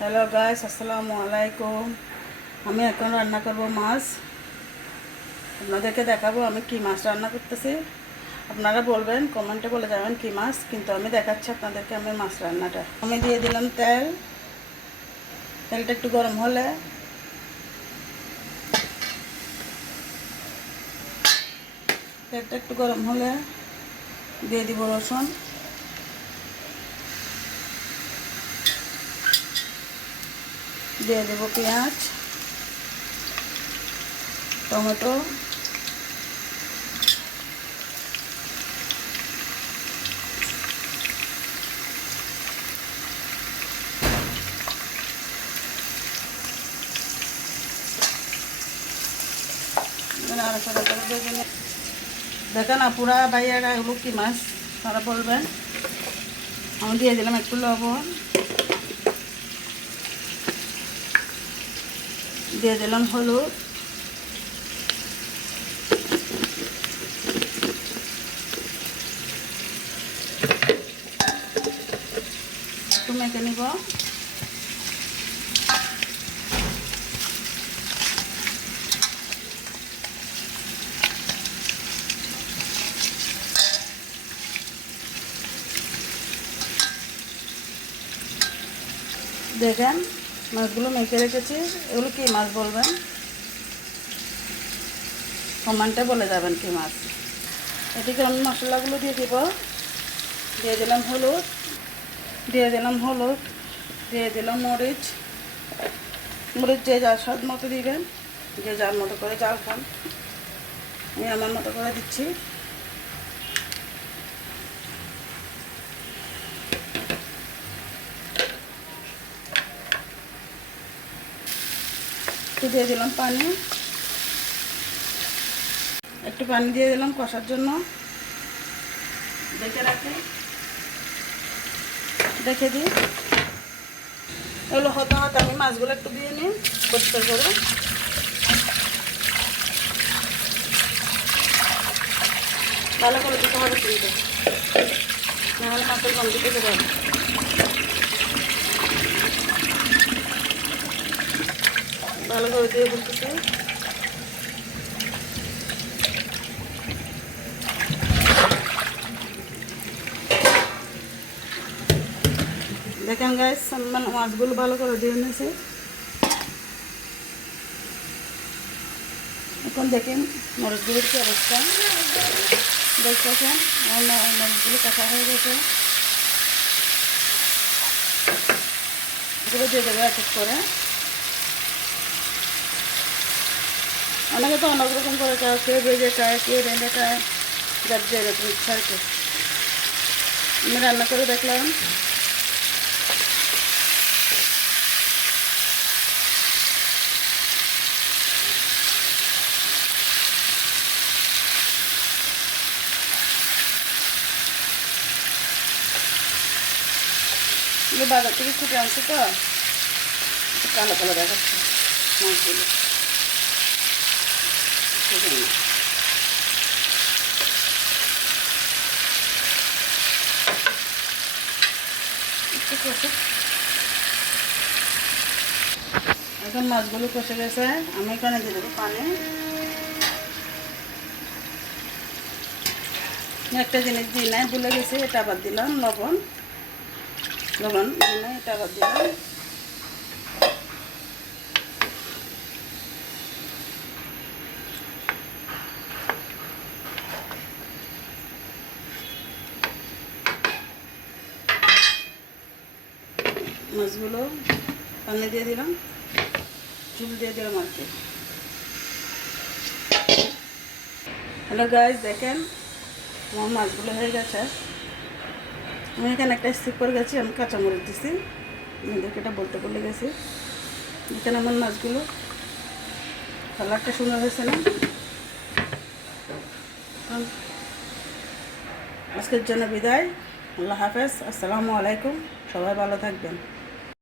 Hello guys, আসসালামু আলাইকুম। আমি এখন রান্না করব মাছ। আপনাদেরকে দেখাবো আমি কি মাছ রান্না করতেছি। আপনারা বলবেন, কমেন্টে বলে যাবেন কি মাছ, কিন্তু আমি দেখাচ্ছি আপনাদেরকে আমি মাছ রান্নাটা। আমি দিয়ে দিলাম তেল। তেলটা একটু গরম হলে দিয়ে দিব রসুন, দিয়ে দেব পেঁয়াজ, টমেটো, দেখেন আপুরা ভাইয়ারা এগুলো কি মাছ তারা বলবেন। আমি দিয়ে দিলাম একটু লবণ, দিয়ে দিলাম হলুদ, একটু মেখে নিব। দেখেন মাছগুলো মেখে রেখেছি। এগুলো কি মাছ বলবেন, কমেন্টে বলে যাবেন কি মাছ। এদিকে আমি মশলাগুলো দিয়ে দিব। দিয়ে দিলাম হলুদ, দিয়ে দিলাম মরিচ। যে যার স্বাদ মতো দিবেন, যে যার মতো করে জাল খান। আমি আমার মতো করে দিচ্ছি। দিয়ে দিলাম পানি, একটু পানি দিয়ে দিলাম কষার জন্য। দেখে দিই। এগুলো হতে আমি মাছগুলো একটু দিয়ে নিই পরিষ্কার করে। ভালো করে দিতে হবে কিন্তু, নাহলে মাছের গন্ধ পেতে পারবে। ভালো করে দিয়ে বলতেছি। দেখেন গাইস, মাছগুলো ভালো করে দিয়ে নিয়েছি। এখন দেখেন মরিচগুলোর কি অবস্থা দেখতেছেন। মরিচগুলো কাঁচা হয়ে গেছে। এগুলো দিয়ে দেবো এক এক করে। অনেকে তো অনেক রকম করে খায়, কেউ ভেজে খায়, কেউ রেঁধে খায়, যার যেরকম ইচ্ছা আর কি। আমি রান্না করে দেখলাম। বাজার থেকে ছুটে আনছি তো কালো কালো দেখাচ্ছে মাছগুলো। এখন মাছগুলো কষে গেছে। আমি এখানে দিয়ে দেবো পানি। একটা জিনিস দিই নাই, ভুলে গেছি, এটা আবার দিলাম লবণ দিই নাই, এটা আবার দিলাম। মাছগুলো পানি দিয়ে দিলাম, চুল দিয়ে দিলাম আর কি। হ্যালো গাইস, দেখেন আমার মাছগুলো হয়ে গেছে। আমি এখানে একটা স্কিপ করে গেছি, আমি কাঁচামরিচ দিছি, আপনাদেরকে এটা বলতে বলে গেছি। দেখেন আমার মাছগুলো কালারটা সুন্দর হয়েছে না। আজকের জন্য বিদায়। আল্লাহ হাফেজ, আসসালামু আলাইকুম। সবাই ভালো থাকবেন।